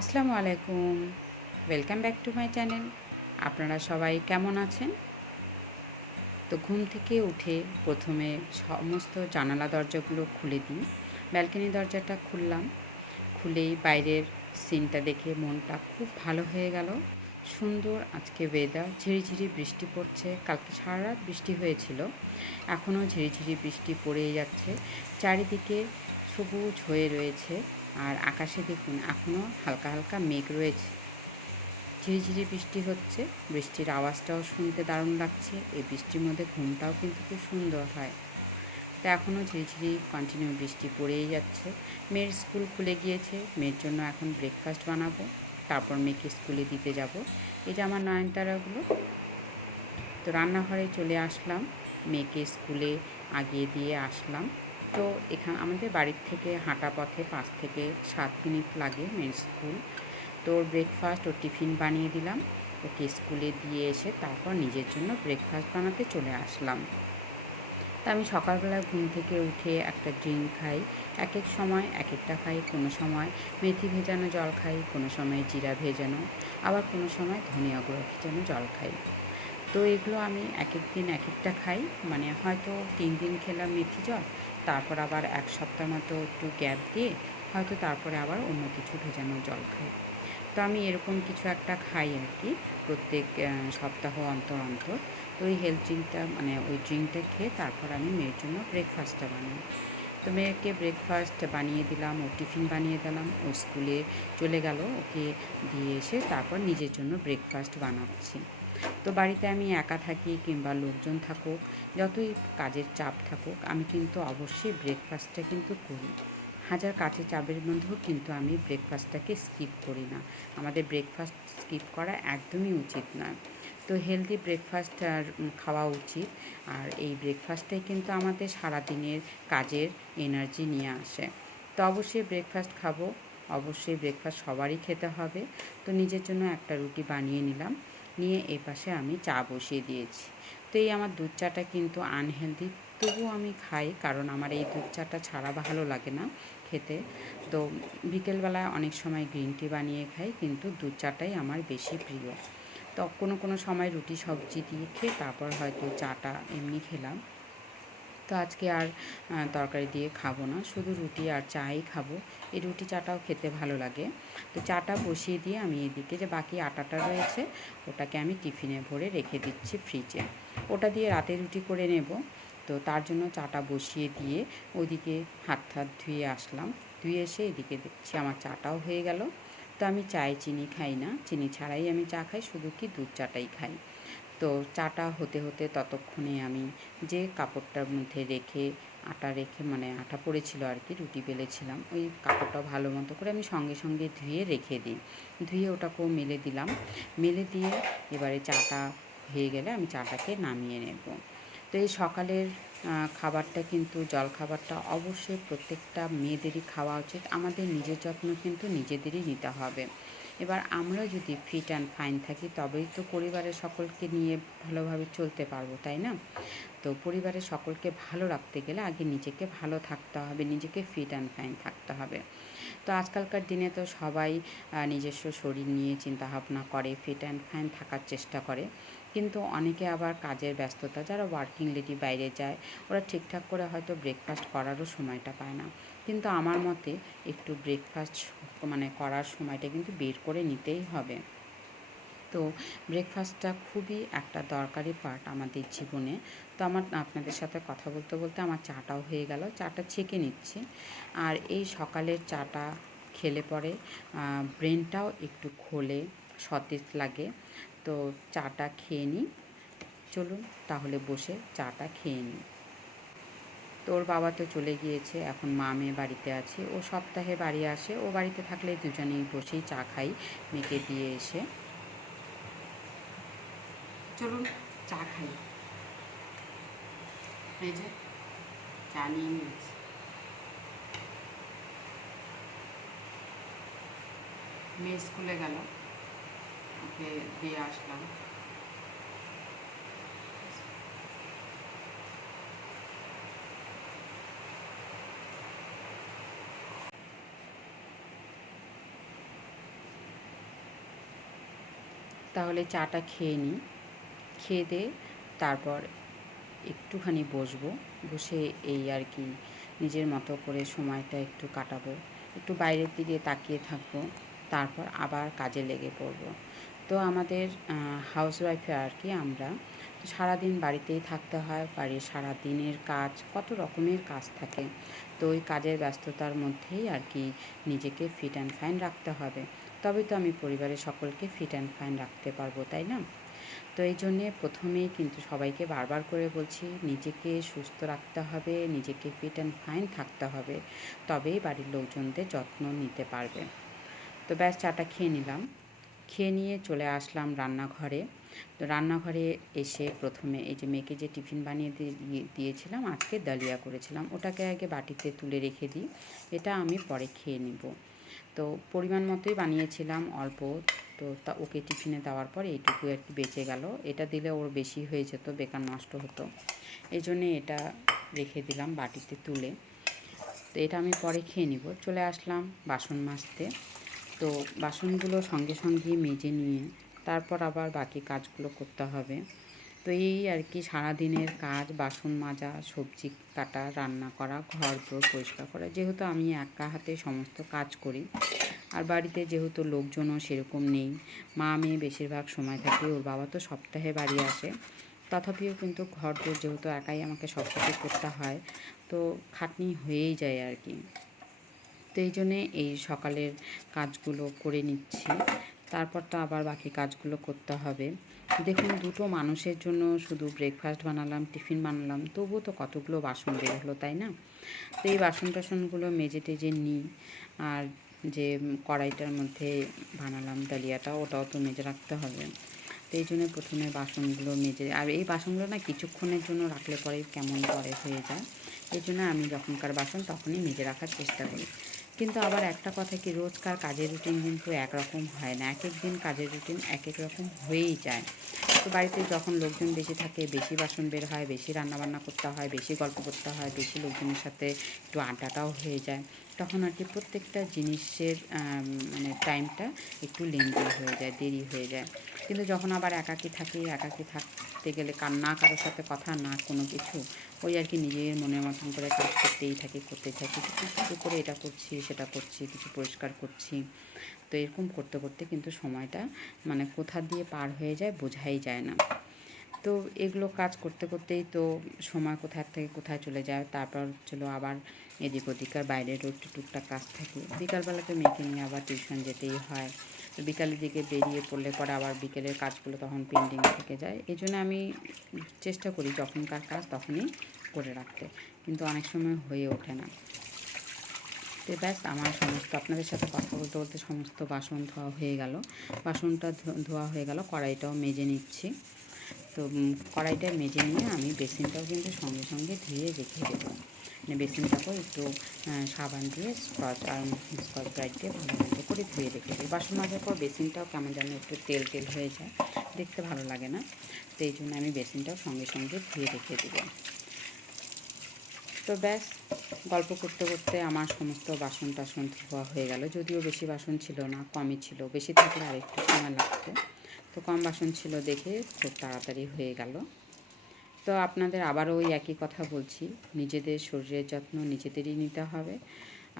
আসসালামু আলাইকুম। Welcome back to my channel আপনারা সবাই কেমন আছেন? তো ঘুম থেকে উঠে প্রথমে সমস্ত জানালা দরজাগুলো খুলে দিই। ব্যালকনি দরজাটা খুললাম। খুলেই বাইরের সিনটা দেখে মনটা খুব ভালো হয়ে গেল। সুন্দর আজকে ওয়েদার ঝিরিঝিরি বৃষ্টি পড়ছে। কালকে সারা রাত বৃষ্টি হয়েছিল। এখনও ঝিরিঝিরি বৃষ্টি পড়েই যাচ্ছে। চারিদিকে সবুজ হয়ে রয়েছে। আর আকাশে দেখুন এখনও হালকা হালকা মেঘ রয়েছে। ঝিরিঝিরি বৃষ্টি হচ্ছে, বৃষ্টির আওয়াজটাও শুনতে দারুণ লাগছে, এই বৃষ্টির মধ্যে ঘুমটাও কিন্তু খুব সুন্দর হয়। তো এখনও ঝিরিঝিরি কন্টিনিউ বৃষ্টি পড়েই যাচ্ছে। মেয়ের স্কুল খুলে গিয়েছে, মেয়ের জন্য এখন ব্রেকফাস্ট বানাবো, তারপর মেয়েকে স্কুলে দিতে যাব। এই যে আমার নয়নতারাগুলো, তো রান্নাঘরে চলে আসলাম, মেয়েকে স্কুলে আগিয়ে দিয়ে আসলাম। তো এখানে, আমাদের বাড়ির থেকে হাঁটা পথে পাঁচ থেকে সাত মিনিট লাগে মেন স্কুল তো ব্রেকফাস্ট ও টিফিন বানিয়ে দিলাম। ওকে স্কুলে দিয়ে এসে তারপর নিজের জন্য ব্রেকফাস্ট বানাতে চলে আসলাম। তা আমি সকালবেলা ঘুম থেকে উঠে একটা ড্রিঙ্ক খাই। এক এক সময় এক একটা খাই, কোনো সময় মেথি ভেজানো জল খাই, কোনো সময় জিরা ভেজানো, আবার কোনো সময় ধনিয়া গুঁড়ো ভেজানো জল খাই। তো এগুলো আমি এক এক দিন এক একটা খাই। মানে হয়তো তিন দিন খেলাম মেথি জল তারপর আবার এক সপ্তাহ মতো একটু গ্যাপ দিয়ে হয়তো তারপরে আবার অন্য কিছু ভেজানো জল খাই। তো আমি এরকম কিছু একটা খাই আর কি প্রত্যেক সপ্তাহ অন্তর অন্তর। তো ওই হেলথ ড্রিঙ্কটা মানে ওই ড্রিঙ্কটা খেয়ে তারপর আমি মেয়ের জন্য ব্রেকফাস্টটা বানাই। তো মেয়েকে ব্রেকফাস্ট বানিয়ে দিলাম, ও টিফিন বানিয়ে দিলাম, ও স্কুলে চলে গেল, ওকে দিয়ে এসে তারপর নিজের জন্য ব্রেকফাস্ট বানাচ্ছি। তো বাড়িতে আমি একা থাকি কিংবা লোকজন থাকুক, যতই কাজের চাপ থাকুক, আমি কিন্তু অবশ্যই ব্রেকফাস্টটা কিন্তু করি। হাজার কাজের চাপের মধ্যেও কিন্তু আমি ব্রেকফাস্টটাকে স্কিপ করি না। আমাদের ব্রেকফাস্ট স্কিপ করা একদমই উচিত নয়। তো হেলদি ব্রেকফাস্ট আর খাওয়া উচিত। আর এই ব্রেকফাস্টটাই কিন্তু আমাদের সারাদিনের কাজের এনার্জি নিয়ে আসে। তো অবশ্যই ব্রেকফাস্ট খাব। অবশ্যই ব্রেকফাস্ট সবারই খেতে হবে। তো নিজের জন্য একটা রুটি বানিয়ে নিলাম। নিয়ে এপাশে পাশে আমি চা বসিয়ে দিয়েছি। তো এই আমার দুধ চাটা কিন্তু আনহেলদি তবুও আমি খাই কারণ আমার এই দুধ চাটা ছাড়া ভালো লাগে না খেতে। তো বিকেলবেলায় অনেক সময় গ্রিন টি বানিয়ে খাই কিন্তু দুধ চাটাই আমার বেশি প্রিয়। তো কোনো কোনো সময় রুটি, সবজি দিয়ে খেয়ে তারপর হয়তো চাটা এমনি খেলাম। তো আজকে আর তরকারি দিয়ে খাব না। শুধু রুটি আর চাই খাব। এই রুটি চাটাও খেতে ভালো লাগে। তো চাটা বসিয়ে দিয়ে আমি এদিকে যে বাকি আটাটা রয়েছে, ওটাকে আমি টিফিনে ভরে রেখে দিচ্ছি ফ্রিজে। ওটা দিয়ে রাতে রুটি করে নেব। তো তার জন্য চাটা বসিয়ে দিয়ে ওইদিকে হাত হাত ধুয়ে আসলাম। ধুয়ে এসে এদিকে দেখছি আমার চাটাও হয়ে গেল। তো আমি চায়ে চিনি খাই না। চিনি ছাড়াই আমি চা খাই, শুধু কি দুধ চাটাই খাই। তো চাটা হতে হতে ততক্ষণে আমি যে কাপড়টার মধ্যে রেখে, আটা রেখে মানে আটা পড়েছিল আর কি রুটি বেলেছিলাম, ওই কাপড়টা ভালো মতো করে আমি সঙ্গে সঙ্গে ধুয়ে রেখে দিই। ধুয়ে ওটাকেও মেলে দিলাম। মেলে দিয়ে এবারে চাটা হয়ে গেলে আমি চাটাকে নামিয়ে নেব। তো এই সকালের খাবারটা কিন্তু, জল খাবারটা অবশ্যই প্রত্যেকটা মেয়েদেরই খাওয়া উচিত। আমাদের নিজের যত্ন কিন্তু নিজেদেরই নিতে হবে। এবার আমরা যদি ফিট অ্যান্ড ফাইন থাকি, তবেই তো পরিবারের সকলকে নিয়ে ভালোভাবে চলতে পারব, তাই না? তো পরিবারের সকলকে ভালো রাখতে গেলে আগে নিজেকে ভালো থাকতে হবে, নিজেকে ফিট অ্যান্ড ফাইন থাকতে হবে। তো আজকালকার দিনে তো সবাই নিজস্ব শরীর নিয়ে চিন্তা ভাবনা করে ফিট অ্যান্ড ফাইন থাকার চেষ্টা করে। কিন্তু অনেকে আবার কাজের ব্যস্ততা, যারা ওয়ার্কিং লেডি বাইরে যায়, ওরা ঠিকঠাক করে হয়তো ব্রেকফাস্ট করারও সময়টা পায় না। কিন্তু আমার মতে একটু ব্রেকফাস্ট মানে করার সময়টা কিন্তু বের করে নিতেই হবে। তো ব্রেকফাস্টটা খুবই একটা দরকারি পার্ট আমাদের জীবনে। তো আমার আপনাদের সাথে কথা বলতে বলতে আমার চাটাও হয়ে গেল। চাটা ছেঁকে নিচ্ছি। আর এই সকালের চাটা খেলে পরে ব্রেনটাও একটু খোলে, সতেজ লাগে। তো চাটা খেয়ে নিই। চলুন তাহলে বসে চাটা খেয়ে নিই। তো ওর বাবা তো চলে গিয়েছে, এখন মা মেয়ে বাড়িতে আছে। ও সপ্তাহে বাড়ি আসে, ও বাড়িতে থাকলে দুজনেই বসেই চা খাই, মেয়েকে দিয়ে এসে। চলুন, চা খাই। যে মেয়ে স্কুলে গেল, ওকে দিয়ে আসলাম। তাহলে চাটা খেয়ে নিই। খেয়ে দিয়ে তারপর একটুখানি বসবো, বসে এই আর কি নিজের মতো করে সময়টা একটু কাটাবো। একটু বাইরের দিকে তাকিয়ে থাকব, তারপর আবার কাজে লেগে পড়ব। তো আমাদের হাউসওয়াইফে আর কি আমরা সারাদিন বাড়িতেই থাকতে হয়, বাড়ির সারা দিনের কাজ, কত রকমের কাজ থাকে। তো ওই কাজের ব্যস্ততার মধ্যেই আর কি নিজেকে ফিট অ্যান্ড ফাইন রাখতে হবে। তবে তো আমি পরিবারের সকলকে ফিট অ্যান্ড ফাইন রাখতে পারব, তাই না? তো এই জন্যে প্রথমেই কিন্তু সবাইকে বারবার করে বলছি, নিজেকে সুস্থ রাখতে হবে, নিজেকে ফিট অ্যান্ড ফাইন থাকতে হবে তবেই বাড়ির লোকজনদের যত্ন নিতে পারবে। তো ব্যাস, চাটা খেয়ে নিলাম। খেয়ে নিয়ে চলে আসলাম রান্নাঘরে। তো রান্নাঘরে এসে প্রথমে এই যে মেয়েকে যে টিফিন বানিয়ে দিয়েছিলাম, আজকে দালিয়া করেছিলাম। ওটাকে আগে বাটিতে তুলে রেখে দিই। এটা আমি পরে খেয়ে নিব। তো পরিমাণ মতোই বানিয়েছিলাম অল্প। তো তা ওকে টিফিনে দেওয়ার পর এইটুকু আর কি বেঁচে গেল। এটা দিলে ওর বেশি হয়ে যেত, বেকার নষ্ট হতো। এই জন্যে এটা রেখে দিলাম বাটিতে তুলে। তো এটা আমি পরে খেয়ে নিব। চলে আসলাম বাসন মাজতে। তো বাসনগুলো সঙ্গে সঙ্গে মেজে নিয়ে তারপর আবার বাকি কাজগুলো করতে হবে। তো এই আর কি সারাদিনের কাজ, বাসন মাজা, সবজি কাটা, রান্না করা, ঘর দোর পরিষ্কার করা। যেহেতু আমি একা হাতে সমস্ত কাজ করি, আর বাড়িতে যেহেতু লোকজনও সেরকম নেই, মা মেয়ে বেশিরভাগ সময় থাকে, ওর বাবা তো সপ্তাহে বাড়ি আসে। তথাপিও কিন্তু ঘর দোর যেহেতু একাই আমাকে সব কিছু করতে হয়, তো খাটনি হয়েই যায় আর কি। তো এই জন্যে এই সকালের কাজগুলো করে নিচ্ছি। তারপর তো আবার বাকি কাজগুলো করতে হবে। দেখুন, দুটো মানুষের জন্য শুধু ব্রেকফাস্ট বানালাম, টিফিন বানালাম, তবুও তো কতগুলো বাসন বের হলো, তাই না? তো এই বাসন টাসনগুলো মেজে টেজে নিই, আর যে কড়াইটার মধ্যে বানালাম ডালিয়াটা, ওটাও তো মেজে রাখতে হবে। তো এই জন্য প্রথমে বাসনগুলো মেজে, আর এই বাসনগুলো না কিছুক্ষণের জন্য রাখলে পরে কেমন পরে হয়ে যায়? এই জন্য আমি যখনকার বাসন তখনই মেজে রাখার চেষ্টা করি। কিন্তু আবার একটা কথা কি, রোজকার কাজের রুটিন কিন্তু একরকম হয় না। এক এক দিন কাজের রুটিন এক এক রকম হয়েই যায়। তো বাড়িতে যখন লোকজন বেশি থাকে, বেশি বাসন বের হয়, বেশি রান্নাবান্না করতে হয়, বেশি গল্প করতে হয়, বেশি লোকজনের সাথে একটু আড্ডাটাও হয়ে যায়, তখন আর কি প্রত্যেকটা জিনিসের মানে টাইমটা একটু লেন্দি হয়ে যায়, দেরি হয়ে যায়। কিন্তু যখন আবার একাকি থাকি, একাকি থাকতে গেলে কার না কারোর সাথে কথা, না কোনো কিছু, ওই আর কি নিজের মনের মতন করে কাজ করতেই থাকি করতেই থাকি। কিছু করে এটা করছি, সেটা করছি, কিছু পরিষ্কার করছি। তো এরকম করতে করতে কিন্তু সময়টা মানে কোথা দিয়ে পার হয়ে যায় বোঝাই যায় না। তো এগুলো কাজ করতে, করতেই তো সময় কোথায় থেকে কোথায় চলে যায়, তারপর চলো আবার এদিক ওদিক আর বাইরেরও একটু টুকটাক কাজ থাকে। বিকালবেলাতে মেয়েকে নিয়ে আবার টিউশন যেতেই হয়। তো বিকালের দিকে বেরিয়ে পড়লে পরে আবার বিকেলের কাজগুলো তখন পেন্ডিং থেকে যায়। এই জন্য আমি চেষ্টা করি যখনকার কাজ তখনই করে রাখতে। কিন্তু অনেক সময় হয়ে ওঠে না। তো ব্যাস, আমার সমস্ত, আপনাদের সাথে কথা বলতে বলতে সমস্ত বাসন ধোয়া হয়ে গেল। বাসনটা ধোয়া হয়ে গেল, কড়াইটাও মেজে নিচ্ছি। তো কড়াইটা মেজে নিয়ে আমি বেসিনটাও কিন্তু সঙ্গে সঙ্গে ধুয়ে রেখে দেবো। বেসিনটাকেও একটু সাবান দিয়ে স্কচ আর স্কচ ব্রাইট দিয়ে ভালো মতো করে ধুয়ে রেখে দিই বাসন মাজার পর বেসিনটাও কেমন যেন একটু তেল তেল হয়ে যায়। দেখতে ভালো লাগে না। তো এই জন্য আমি বেসিনটাও সঙ্গে সঙ্গে ধুয়ে রেখে দেবো। তো ব্যাস, গল্প করতে করতে আমার সমস্ত বাসন টাসন ধোয়া হয়ে গেল। যদিও বেশি বাসন ছিল না, কমই ছিল। বেশি থাকলে আরেকটু সময় লাগতো। তো কম বাসন ছিল দেখে খুব তাড়াতাড়ি হয়ে গেল। তো আপনাদের আবারও ওই একই কথা বলছি। নিজেদের শরীরের যত্ন নিজেদেরই নিতে হবে।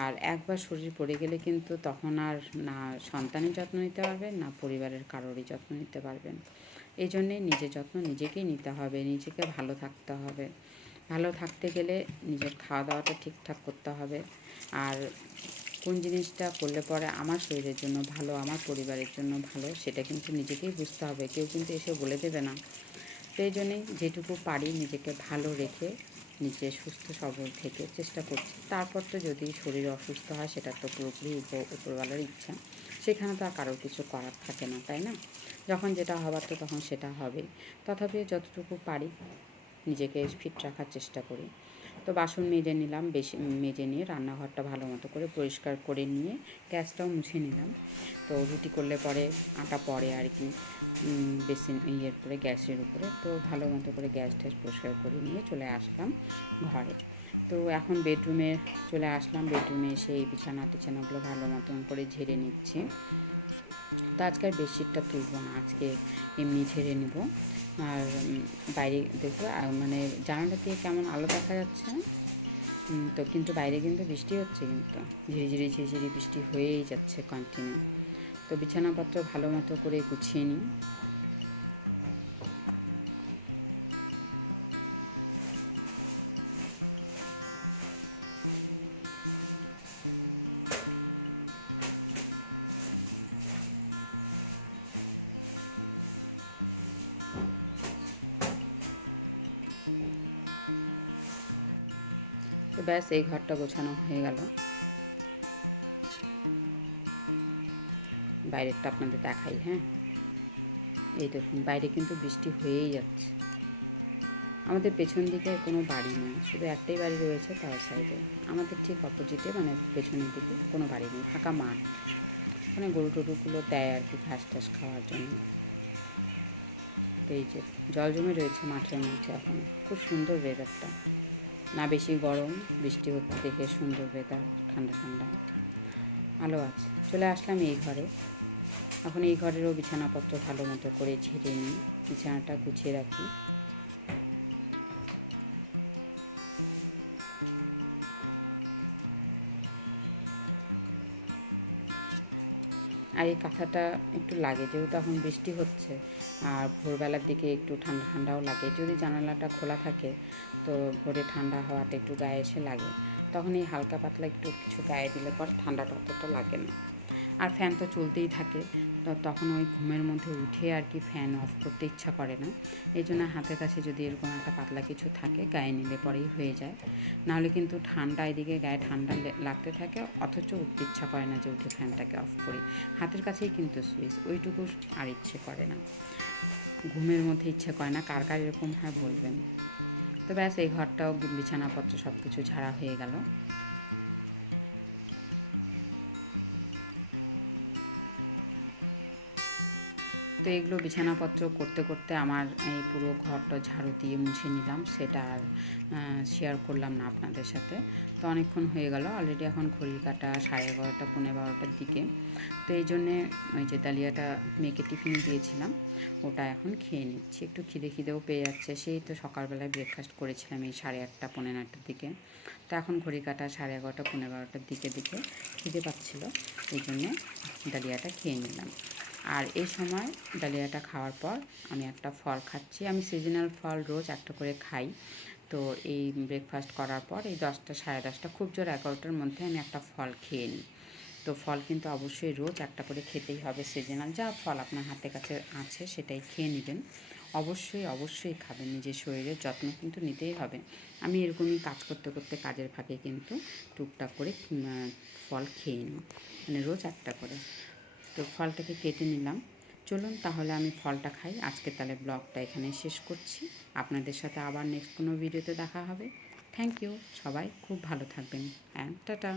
আর একবার শরীর পড়ে গেলে কিন্তু তখন আর না সন্তানের যত্ন নিতে পারবেন না পরিবারের কারোরই যত্ন নিতে পারবেন এই জন্যে নিজের যত্ন নিজেকেই নিতে হবে, নিজেকে ভালো থাকতে হবে। ভালো থাকতে গেলে নিজের খাওয়া দাওয়াটা ঠিকঠাক করতে হবে। আর কোন জিনিসটা করলে পরে আমার শরীরের জন্য ভালো, আমার পরিবারের জন্য ভালো, সেটা কিন্তু নিজেকেই বুঝতে হবে। কেউ কিন্তু এসে বলে দেবে না। সেই জন্যেই যেটুকু পারি নিজেকে ভালো রেখে নিজে সুস্থ সবল থেকে চেষ্টা করছি। তারপর তো যদি শরীর অসুস্থ হয়, সেটা তো পুরোপুরি উপরওয়ালার ইচ্ছা। সেখানে তো আর কারোর কিছু করার থাকে না, তাই না? যখন যেটা হবার তো তখন সেটা হবে তথাপি যতটুকু পারি নিজেকে ফিট রাখার চেষ্টা করি। তো বাসন মেজে নিলাম, বেশি মেজে নিয়ে রান্নাঘরটা ভালো মতো করে পরিষ্কার করে নিয়ে গ্যাসটাও মুছে নিলাম। তো রুটি করলে পরে আটা পরে আর কি। বেসিন ইয়ের উপরে, গ্যাসের উপরে। তো ভালো মতো করে গ্যাস ট্যাস পরিষ্কার করে নিয়ে চলে আসলাম ঘরে। তো এখন বেডরুমে চলে আসলাম। বেডরুমে এসে এই বিছানা টিছানাগুলো ভালো মতন করে ঝেড়ে নিচ্ছি। তো আজকে আর বেডশিটটা তুলবো না, আজকে এমনি ঝেড়ে নিব। আর বাইরে দেখব মানে জানালা দিয়ে কেমন আলো দেখা যাচ্ছে? তো কিন্তু বাইরে কিন্তু বৃষ্টি হচ্ছে কিন্তু। ঝিরিঝিরি ঝিরিঝিরি বৃষ্টি হয়েই যাচ্ছে কন্টিনিউ তো বিছানাপত্র ভালো মতো করে গুছিয়ে নিই। তো ব্যাস এই ঘরটা গোছানো হয়ে গেল। বাইরেরটা আপনাদের দেখাই হ্যাঁ? এই দেখুন, বাইরে কিন্তু বৃষ্টি হয়েই যাচ্ছে। আমাদের পেছন দিকে কোনো বাড়ি নেই, শুধু একটাই বাড়ি রয়েছে তার সাইডে। আমাদের ঠিক অপোজিটে মানে পেছনের দিকে কোনো বাড়ি নেই, ফাঁকা মাঠ। ওখানে গরু টরুগুলো দেয় আর কি ঘাস টাস খাওয়ার জন্য। এই যে, জল জমে রয়েছে মাঠের মধ্যে এখন, খুব সুন্দর ওয়েদারটা না বেশি গরম, বৃষ্টি হচ্ছে দেখে সুন্দর ওয়েদার ঠান্ডা ঠান্ডা। আলো আছে, চলে আসলাম এই ঘরে। এখন এই ঘরেরও বিছানাপত্র ভালো মতো করে ঝেড়ে নিই, বিছানাটা গুছিয়ে রাখি। আর এই কাঁথাটা একটু লাগে, যেহেতু এখন বৃষ্টি হচ্ছে, আর ভোরবেলার দিকে একটু ঠান্ডা ঠান্ডাও লাগে। যদি জানালাটা খোলা থাকে, তো ভোরে ঠান্ডা হাওয়াটা একটু গায়ে এসে লাগে। তখন এই হালকা পাতলা একটু কিছু গায়ে দিলে পর ঠান্ডাটা অতটা লাগে না। আর ফ্যান তো চলতেই থাকে। তো তখন ওই ঘুমের মধ্যে উঠে আর কি ফ্যান অফ করতে ইচ্ছা করে না। এই জন্য হাতের কাছে যদি এরকম একটা পাতলা কিছু থাকে, গায়ে নিলে পরেই হয়ে যায়। নাহলে কিন্তু ঠান্ডা এদিকে গায়ে ঠান্ডা লাগতে থাকে, অথচ উঠতে ইচ্ছা করে না যে উঠে ফ্যানটাকে অফ করি। হাতের কাছেই কিন্তু সুইচ ওইটুকু আর ইচ্ছে করে না। ঘুমের মধ্যে ইচ্ছে করে না, কার কার এরকম হয় বলবেন। তো ব্যাস, এই ঘরটাও বিছানাপত্র সব কিছু ঝাড়া হয়ে গেল। তো এগুলো বিছানাপত্র করতে করতে আমার এই পুরো ঘরটা ঝাড়ু দিয়ে মুছে নিলাম। সেটা আর শেয়ার করলাম না আপনাদের সাথে। তো অনেকক্ষণ হয়ে গেল অলরেডি এখন ঘড়ির কাটা সাড়ে এগারোটা পনেরো বারোটার দিকে। তো এই জন্যে ওই যে ডালিয়াটা মেয়েকে টিফিনে দিয়েছিলাম, ওটা এখন খেয়ে নিচ্ছি। একটু খিদে খিদেও পেয়ে যাচ্ছে। সেই তো সকালবেলায় ব্রেকফাস্ট করেছিলাম এই সাড়ে আটটা পনেরো আটটার দিকে। তো এখন ঘড়ি কাটা সাড়ে এগারোটা পনেরো বারোটার দিকে দিকে খিদে পাচ্ছিলো। এই জন্যে ডালিয়াটা খেয়ে নিলাম। আর এই সময় ডালিয়াটা খাওয়ার পর আমি একটা ফল খাচ্ছি। আমি সিজনাল ফল রোজ একটা করে খাই। তো এই ব্রেকফাস্ট করার পর এই দশটা, সাড়ে দশটা, খুব জোর এগারোটার মধ্যে আমি একটা ফল খেয়ে নিই। তো ফল কিন্তু অবশ্যই রোজ একটা করে খেতেই হবে সিজনাল যা ফল আপনার হাতে কাছে আছে সেটাই খেয়ে নেবেন। অবশ্যই অবশ্যই খাবেন। নিজের শরীরের যত্ন কিন্তু নিতেই হবে। আমি এরকমই কাজ করতে করতে কাজের ফাঁকে কিন্তু টুকটাক করে ফল খেয়ে নিই। মানে রোজ একটা করে। তো ফলটাকে কেটে নিলাম। চলুন তাহলে আমি ফলটা খাই। আজকে তাহলে ব্লগটা এখানে শেষ করছি। আপনাদের সাথে আবার নেক্সট কোনো ভিডিওতে দেখা হবে। থ্যাংক ইউ সবাই খুব ভালো থাকবেন। And tata